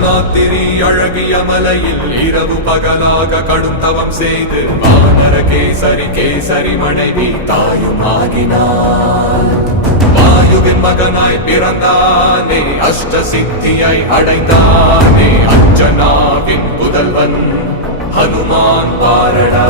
அர்த்தநாத்திரி அழகிய மலையில் இரவு பகலாக கடும் தவம் செய்து வானர கேசரி மனைவி தாயும் ஆகினாள். வாயுவின் மகனாய் பிறந்தானே, அஷ்ட சித்தியை அடைந்தானே, அஞ்சனாவின் புதல்வன் ஹனுமான் பாரடா.